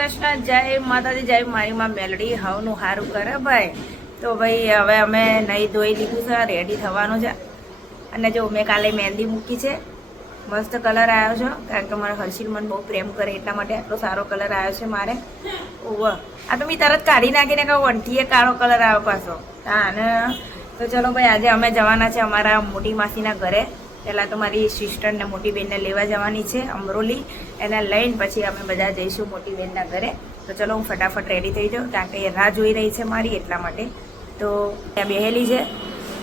કૃષ્ણ, જય માતાજી, જય મારી માં મેલડી. હવનું સારું કરે ભાઈ. તો ભાઈ હવે અમે નહીં ધોઈ લીધું છે, રેડી થવાનું છે. અને જો મેં કાલે મહેંદી મૂકી છે, મસ્ત કલર આવ્યો છે. કારણ કે મારા હર્ષિલ મને બહુ પ્રેમ કરે એટલા માટે આટલો સારો કલર આવ્યો છે મારે. ઓવ આ તો મેં તરત કાઢી નાખીને કહું વંઠીએ કાળો કલર આવ્યો પાછો. હા અને તો ચલો ભાઈ આજે અમે જવાના છે અમારા મોટી માસીના ઘરે. પહેલાં તો મારી સિસ્ટરને મોટી બેનને લેવા જવાની છે અમરોલી. એને લઈને પછી અમે બધા જઈશું મોટી બેનના ઘરે. તો ચલો હું ફટાફટ રેડી થઈ જાઉં કારણ કે એ રાહ જોઈ રહી છે મારી એટલા માટે. તો ત્યાં બેહેલી છે.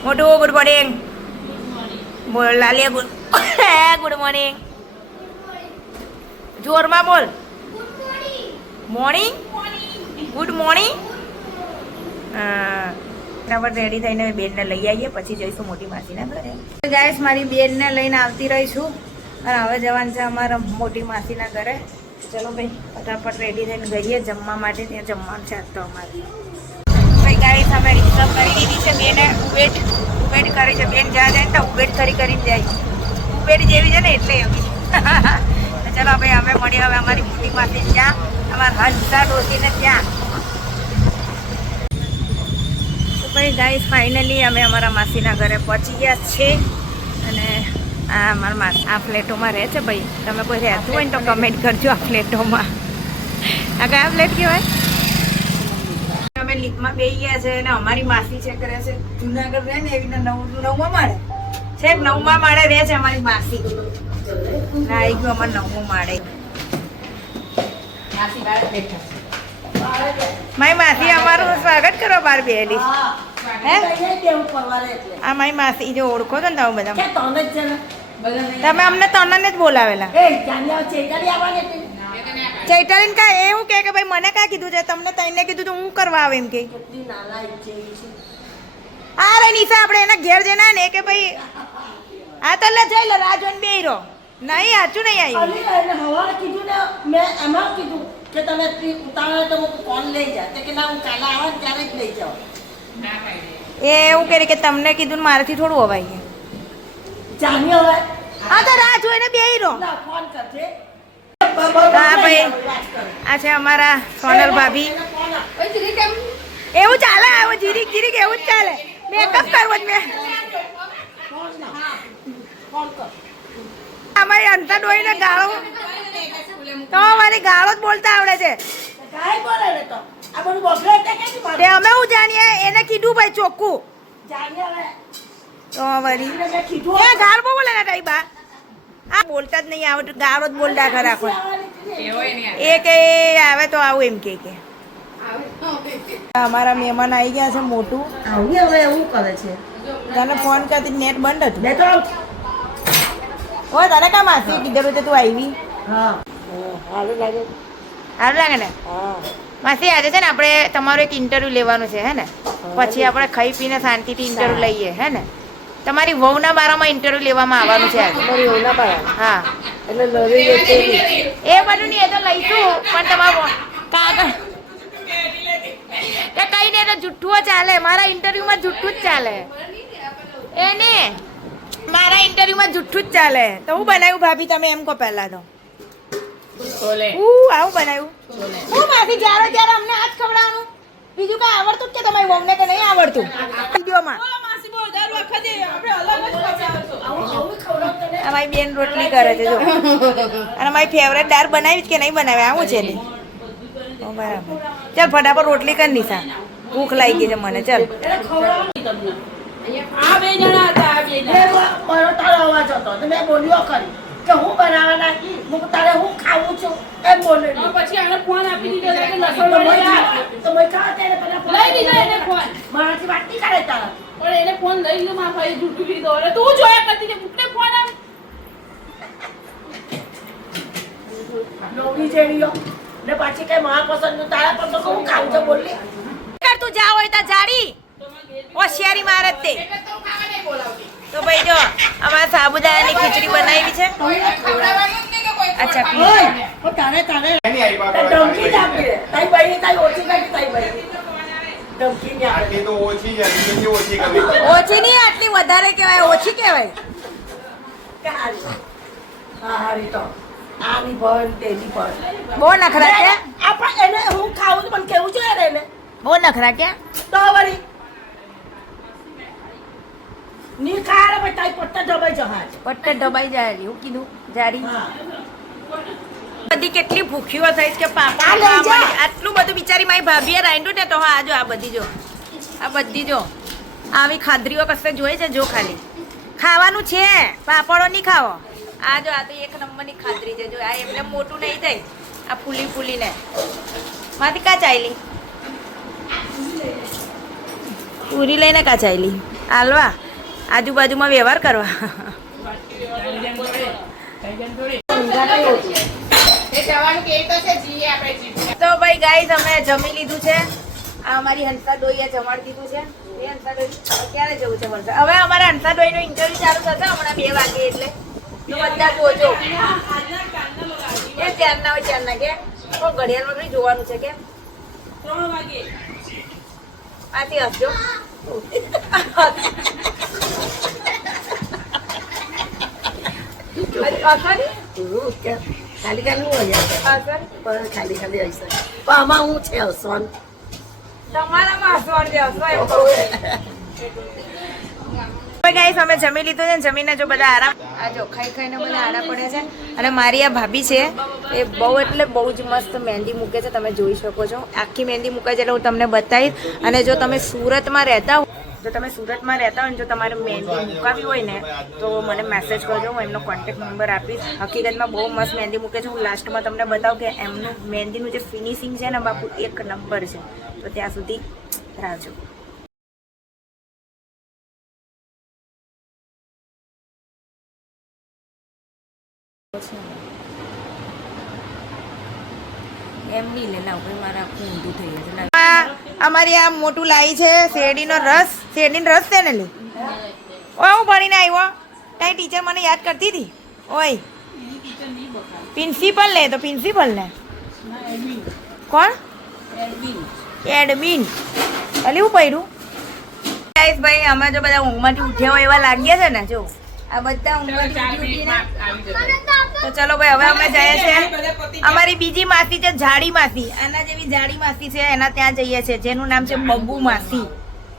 મોટું ગુડ મોર્નિંગ. બોલ લાલિયા ગુડ મોર્નિંગ. જોરમાં બોલ. Morning good morning. ફટાફટ રેડી થઈને બેનને લઈ આવીએ પછી જઈશું મોટી માસીના ઘરે. ગાઈસ મારી બેનને લઈને આવતી રહીશું અને હવે જવાનું છે અમારા મોટી માસીના ઘરે. ચલો ભાઈ ફટાફટ રેડી થઈને ગઈએ જમવા માટે. ત્યાં જમવાનું છે તો અમારી ભાઈ ગાઈસ અમે રિઝર્વ કરી દીધી છે. બેને ઉબેટ કરી છે. બેન જ્યાં જાય ને તો ઉબેટ કરીને જાય. ઉબેટ જેવી છે ને એટલે એવી. ચલો ભાઈ અમે મળીએ હવે અમારી મોટી માસી ત્યાં અમારા હંસા ડોસીને ત્યાં. ભાઈ ગાઈસ ફાઇનલી અમે અમારા માસીના ઘરે પહોંચી ગયા છે. અને આ મારા માસી આ ફ્લેટોમાં રહે છે ભાઈ. તમે કોઈ રહેતું હોય ને તો કમેન્ટ કરજો આ ફ્લેટોમાં. આ કયા ફ્લેટ કહેવાય? અમે લીફમાં બેસી ગયા છે અને અમારી માસી છે કરે છે જુનાગઢ રહે ને એવી 9મા માળે છે. 9મા માળે રહે છે અમારી માસી. ના આવી ગયું અમારે 9મું માળે. મારી માસી અમારું સ્વાગત કરો બહાર બેહેલી. આ મારી માસી જો ઓળખો છો ને તમે બધા. તમે અમને તનને જ બોલાવેલા. ચૈતાલીન કા એવું કે ભાઈ મને કા કીધું છે તમને તઈને કીધું તો હું કરવા આવે એમ કે. હા રે નિશા આપણે એના ઘેર જઈને ને કે ભાઈ આ તો લે જઈ લે રાજન બે રહો. નહીં સાચું નહીં આવ્યું. કીધું ને મેં એમાં કીધું કે તમે ઉતાવળ તો કોણ લઈ જાય કે ના હું કાલે આવે ત્યારે જ લઈ જાઉં. એ એવું કરે કે તમને કીધું મારાથી થોડું હવાય. જાણી હવે હા તો રાહ જોઈને બેહી રહો. ફોન કરજે. હા ભાઈ આ છે અમારા સોનલ ભાભી. એવું ચાલે આવું જીરીક જીરીક એવું જ ચાલે. મેકઅપ કરવો જ મેં અમારી અંતર ડોઈને ગાળો તો અમારી ગાળો જ બોલતા આવડે છે. તે અમે હું જાણીએ એને કીધું ભાઈ ચોખ્ખું. તો વળી ગાળ બહુ બોલે ને ટાઈબા. આ બોલતા જ નહીં આવડતું ગાળો જ બોલતા ખરા રાખો. એ કે આવે તો આવું એમ કે અમારા મહેમાન આવી ગયા છે મોટું. હવે એવું કરે છે. તને ફોન કરતી નેટ બંધ હતું. ઓ તને કા માસી કીધેલું તું આવી? હા સારું લાગે. સારું લાગે ને? માસી આજે છે ને આપણે તમારું એક ઇન્ટરવ્યુ લેવાનું છે હે ને. પછી આપણે ખાઈ પીને શાંતિથી ઇન્ટરવ્યુ લઈએ હે ને. તમારી વહુના બારામાં ઇન્ટરવ્યુ લેવામાં આવવાનું છે આજે. તમારી ઓના બારા હા એટલે લરી એ બધું નહીં એ તો લઈશું પણ તમારું કાગળ કે કઈ નહીં તો જુઠ્ઠું ચાલે. મારા ઇન્ટરવ્યુમાં જુઠ્ઠું જ ચાલે. એને મારા ઇન્ટરવ્યુમાં જુઠ્ઠું જ ચાલે. તો હું બનાવ્યું ભાભી તમે એમ કહો પહેલા તો. આવું બનાવ્યું હું માસી જ્યારે ત્યારે અમને આજ ખવડાવવાનું. બીજું કઈ આવડતું જ કે તમારી વહુને કે નહીં આવડતું વિડીયોમાં. અમારી બેન રોટલી કરે છે જો. અને મારી ફેવરેટ દાળ બનાવી કે નહીં બનાવે આવું છે ને. બરાબર ચાલ ફટાફટ રોટલી કરી નિશા. ભૂખ લાગી ગઈ છે મને. ચાલ આ બે જણા હતા. તારો અવાજ હતો તો મેં બોલ્યો કરી કે હું બનાવવાના હું તારે હું ખાવું છું એમ બોલે. પછી આને ફોન આપી દીધો કે લસણ તો મેં કહા તેને પેલા લઈ લીધો એને ફોન. મારાથી વાત નહીં કરે તારા પણ એને ફોન લઈ લીધો મારા ભાઈ જૂઠું લીધો. અરે તું જોયા કરતી કે મુકને ફોન આવ લોવી જેવીઓ ને પાછી કે મારા પસંદ તારા પસંદ હું ખાવું છે બોલી કર તું જા હોય તો જાડી હોશિયારી મારે તે. તો ભાઈ જો અમારા સાબુદાણાની ખીચડી બનાવી છે. અચ્છા તારે ધમકી જ આપી તારી બહેની તારી ઓછી કાઢી તારી બહેની ધમકી નહીં આપી તો ઓછી નહીં આટલી વધારે કહેવાય ઓછી કહેવાય. હા હારી તો આની પણ તેની પણ બહુ નખરા છે. આપણે ઓ નખરા ક્યાં તો વળી ની ખારે ભાઈ તાઈ પટ્ટા દબાઈ જહાજ પટ્ટે દબાઈ જાય હું કીધું જારી હા બધી કેટલી ભૂખ્યો થઈશ કે પાપા આ લઈ જા. આટલું બધું બિચારી મારી ભાભીએ રાંધ્યું ને તો હા જો આ બધી જો આ બધી જો આવી ખાધરીઓ કશે જોઈ છે જો ખાલી ખાવાનું છે પાપડો નહીં ખાવો આ જો આ તો એક નંબરની ખાધરી છે જો આ એમને મોટું નહીં થઈ આ ફૂલી ફૂલીને માંથી કા ચાયલી પૂરી લઈને કા ચાયલી હાલવા આજુબાજુમાં વ્યવહાર કરવા તો ભાઈ ગાઈસ અમે જમી લીધું છે આ અમારી હંસા ડોઈએ જમાડી દીધું છે એ હંસા ડોઈ ક્યારે જવું છે વરસાદ હવે અમારા હંસા ડોઈનો ઇન્ટરવ્યુ ચાલુ થશે હમણાં 2 વાગે એટલે તો બધા જોજો એ ચારના હોય ચારના કે તો ઘડિયાળમાં નહીં જોવાનું છે કે 3 વાગે આથી હસજો ખાલી ખાલી હોય પણ ખાલી ખાલી આવી શકે પણ આમાં હું છે અવસવાન તમારામાં હસવાનું છે હસવાય ગાઈસ અમે જમી લીધું છે ને જમીને જો બધા આરામ આ જો ખાઈ ખાઈને બધા આડા પડે છે અને મારી આ ભાભી છે એ બહુ એટલે બહુ જ મસ્ત મહેંદી મૂકે છે તમે જોઈ શકો છો આખી મહેંદી મૂકે છે એટલે હું તમને બતાવીશ અને જો તમે સુરતમાં રહેતા હો જો તમે સુરતમાં રહેતા હોય ને જો તમારે મહેંદી મૂકાવી હોય ને તો મને મેસેજ કરજો હું એમનો કોન્ટેક્ટ નંબર આપીશ હકીકતમાં બહુ મસ્ત મહેંદી મૂકે છે હું લાસ્ટમાં તમને બતાવું કે એમનું મહેંદીનું જે ફિનિશિંગ છે ને બાપુ એક નંબર છે તો ત્યાં સુધી રાખજો એમની લે લાવ ભાઈ મારા આખું ઊંધું થઈ ગયું અમારી આ મોટું લાઈ છે શેરડીનો રસ છે ને લી ઓય હું ભણીને આવ્યો તારી ટીચર મને યાદ કરતી હતી ઓય પ્રિન્સિપલ ને તો પ્રિન્સિપલ ને કોણ એડમિન અલી હું પડ્યું ગાઈસ ભાઈ અમે જો બધા ઊંઘમાંથી ઉઠ્યા હોય એવા લાગ્યા છે ને જો આ બધા ઊંઘમાંથી ઉઠીને તો ચલો ભાઈ હવે અમે જઈએ છીએ અમારી બીજી માસી છે જાડી માસી આના જેવી જાડી માસી છે એના ત્યાં જઈએ છીએ જેનું નામ છે બબ્બુ માસી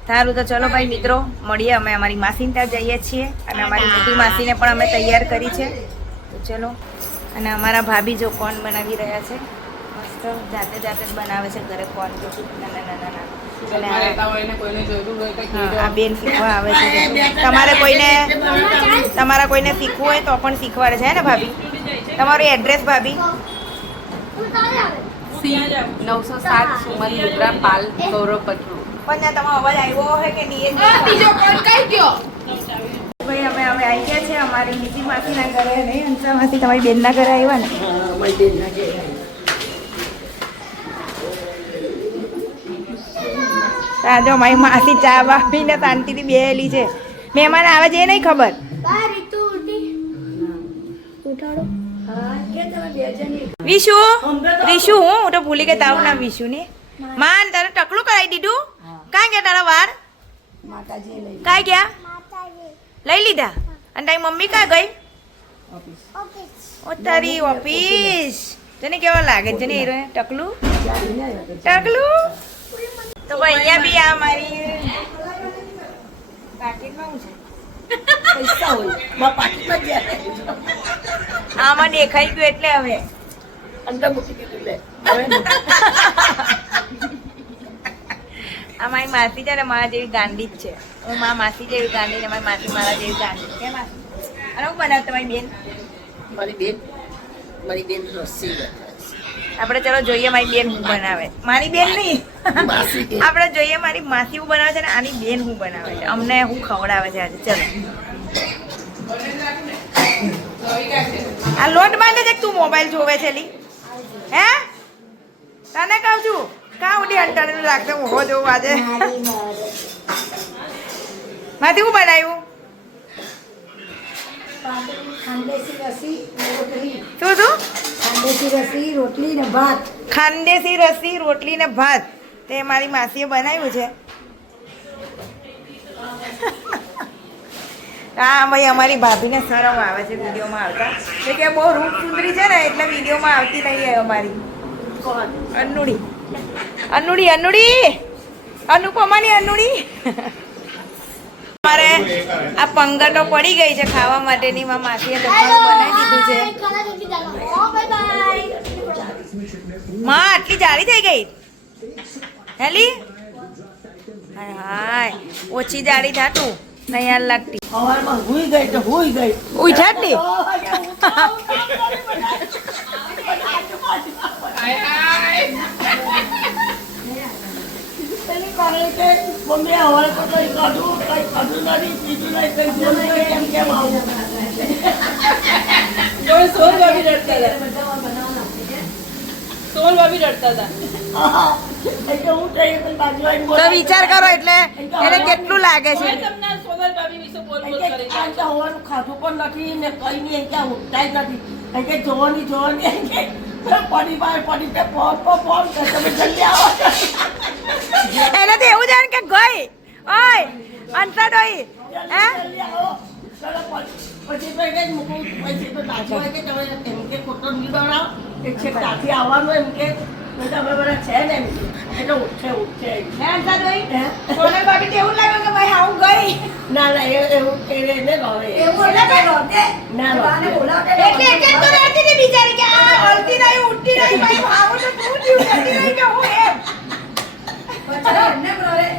સારું તો ચલો ભાઈ મિત્રો મળીએ અમે અમારી માસીને ત્યાં જઈએ છીએ અને અમારી મોટી માસીને પણ અમે તૈયાર કરી છે તો ચલો અને અમારા ભાભી જો કોન બનાવી રહ્યા છે મસ્ત જાતે જાતે જ બનાવે છે ઘરે કોન જો નાના આ બેન શીખવા આવે છે તમારા કોઈને શીખવું હોય તો પણ શીખવાડે છે ને ભાભી તમારું એડ્રેસ ભાભી 907 સુમન મુદ્રા પાલ ગૌરવ પટલું પણ તમારો અવાજ આવ્યો હોય કે નહીં બીજો કોણ કઈ ગયો ભાઈ અમે હવે આવી ગયા છે અમારી બીજી માસીના ઘરે નહીં હંસા માસી તમારી બેનના ઘરે આવ્યા ને મારી બેન લાગે જો મારી માસી ચા વાપીને શાંતિથી બેહેલી છે મહેમાન આવે છે એ નહીં ખબર વિશુ વિશુ હું તો ભૂલી ગઈ તારું નામ વિશુ ને માન તારે ટકલું કરાવી દીધું કાં ગયા તારા વાર કાંઈ ગયા લઈ લીધા અને તારી મમ્મી કાં ગઈ ઓ તારી ઓફિસ તને કેવો લાગે છે ને હીરો ટકલું ટકલું તો ભાઈ અહીંયા બી આ મારી પાકીટમાં શું છે પૈસા હોય મારા પાકીટમાં જ આમાં દેખાઈ ગયું એટલે હવે અંદર મૂકી દીધું લે આ મારી માસી છે ને મારા જેવી ગાંડી જ છે હું મારા માસી જેવી ગાંડી ને મારી માસી મારા જેવી ગાંડી કેમ માસી અને હું બનાવ તમારી બેન મારી બેન રસી આપણે ચલો જોઈએ મારી બેન હું બનાવે મારી બેન નહીં માસી કે આપણે જોઈએ મારી માસી હું બનાવે છે ને આની બેન હું બનાવે છે અમને હું ખવડાવે છે આજે ચલો આ લોટ બાંધે છે કે તું મોબાઈલ જોવે છે લી હે તને કહું છું કા ઉડી અંટાળીને લાગશે મોહો જોવું આજે માથી હું બનાવ્યું ખાંડેસી રસી રોટલી શું શું ખાંડેસી રસી રોટલી ને ભાત ખાંડેસી રસી રોટલી ને ભાત તે મારી માસીએ બનાવ્યું છે હા ભાઈ અમારી ભાભીને શરમ આવે છે વિડીયોમાં આવતા એટલે કે બહુ રૂપ સુંદરી છે ને એટલે વિડીયોમાં આવતી નહીં અમારી અન્નુડી અન્નુડી અન્નુડી અનુપમાની અનુડી મારે આ પંગતો પડી ગઈ છે ખાવા માટેની માં માસીએ જમવાનું બનાવી દીધું છે માં આટલી જાડી થઈ ગઈ હેલી હાય ઓછી જાડી થાતું નહીં હાલ લાગતી સવારમાં હુઈ ગઈ તો હુઈ ગઈ ઉઠા જ નહીં એની કારણે કે મમ્મી હવે તો કઈ કાઢું નથી બીજું નહીં કઈ બોલું નહીં એમ કેમ આવું સોલ ભાભી રડતા હતા હા, એટલે હું કઈ બાજુ આવીને તો બોલાવી. વિચાર કરો એટલે એને કેટલું લાગે છે તમને સોનલ ભાભી વિશે બોલ બોલ એટલે કરે આ તો હવાનું ખાધું પણ નથી ને કઈ નહીં ત્યાં ઉઠતા જ નથી એટલે જોવાની એટલે પડી તે ફોન કરે તમે જલ્દી આવો એને તો એવું જાણ કે ગઈ ઓય અંતર ડોઈ હે જલ્દી આવો ચલો પછી તો એને મૂકું પછી તો દાદુ હોય કે તમે એમ કે ખોટો નહીં બનાવો એક છે ત્યાંથી આવવાનું એમ કે તમે બધા છે ને એમ કે. એટલે ઉઠે હે અંતર ડોઈ હે? સોનલ બાકી તો એવું લાગે કે ભાઈ હું ગઈ ના એવું એને ગમે ના એટલે તો રહેતી હતી બિચારી કે આ હલતી રહી ઉઠતી રહી ભાઈ આવું તો તું જીવ રહેતી રહી કે હું એમ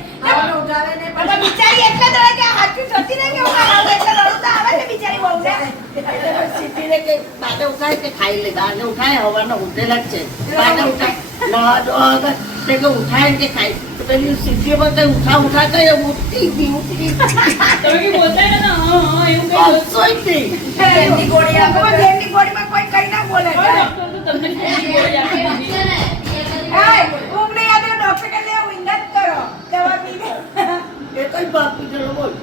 પણ બિચારી એટલે જ રહે કે હાથથી જતી રહી કે હું આવે એટલે રડું તો આવે ને બિચારી બહુ ને સીટીને કે દાદા ઉઠાય કે ખાઈ લે દાદા ઉઠાય હવારના ઉઠેલા જ છે દાદા ઉઠાય ના તે કે ઉઠાય કે ખાય તો પેલી સીટી પર કઈ ઉઠા કઈ ઉઠતી તમે કે બોલતા ને હા હા એવું કઈ કશોય નહીં. ઘેરની ગોળી આપો ઘેરની ગોળીમાં કોઈ કઈ ના બોલે ડોક્ટર તો તમને કેવી ગોળી આપી દીધી હાય ઊંઘ નહીં આવે ડોક્ટર કે લે ઊંઘ જ કરો દવા પી લે એ કઈ બાપ પીધેલો બોલ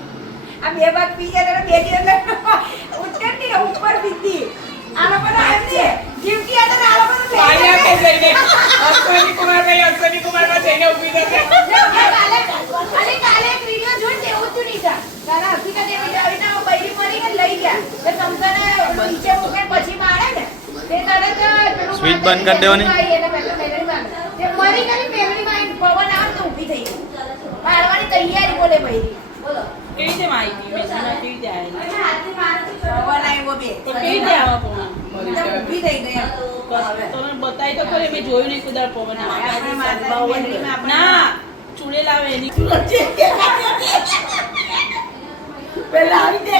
આ બે બાદ પી જાય તો બે દિવસ ઉઠતી ને ઉપર પીધી આ લોકો તો એમ છે જીવતી આ તો આ લોકો તો આયા કે જઈને અશ્વની કુમારમાં જઈને ઊભી થશે કાલે એક વિડિયો જોઈને એવું તું નહીં થા તારા હકીકત એવી જાવીના બૈરી મરી ને લઈ ગયા તે તમતાને નીચે મૂકે પછી મારે ને તે તરત પેલું સ્વિચ બંધ કરી દેવાની. એને પેલું મેલડીમાં તે મરી ગઈ મેલડીમાં પવન આવે તો ઊભી થઈ ગઈ મારવાની તૈયારી બોલે બૈરી બોલો કેવી રીતે માહિતી મેસેજમાં કેવી રીતે આવી પવન આવ્યો બે તો કેવી રીતે આવા પવન ઊભી થઈ ગઈ તમે બતાવી તો ખરી મેં જોયું નહીં કુદાર પવન ના ચૂડેલા આવે એની પેલા આવી દે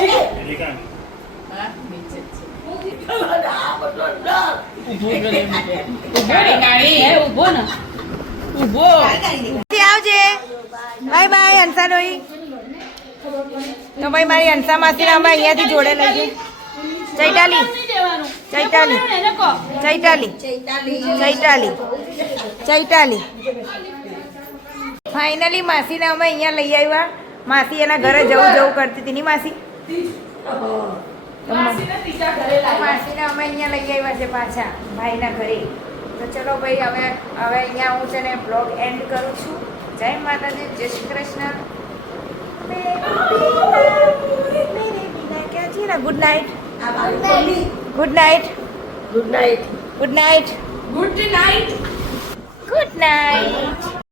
ઉભો ને ઉભો આવજે બાય બાય હંસા ડોઈ તો ભાઈ મારી હંસા માસી અમે અહીંયાથી જોડે લઈ જઈએ ચૈતાલી ચૈતાલી ચૈતાલી ચૈતાલી ચૈતાલી ફાઇનલી માસીને અમે અહીંયા લઈ આવ્યા માસી એના ઘરે જવું કરતી હતી ની માસી માસીને અમે અહીંયા લઈ આવ્યા છે પાછા ભાઈના ઘરે તો ચલો ભાઈ હવે અહીંયા હું છે ને બ્લોગ એન્ડ કરું છું જય માતાજી જય શ્રી કૃષ્ણ ક્યાં છીએ ને good night good night good night good night good night good night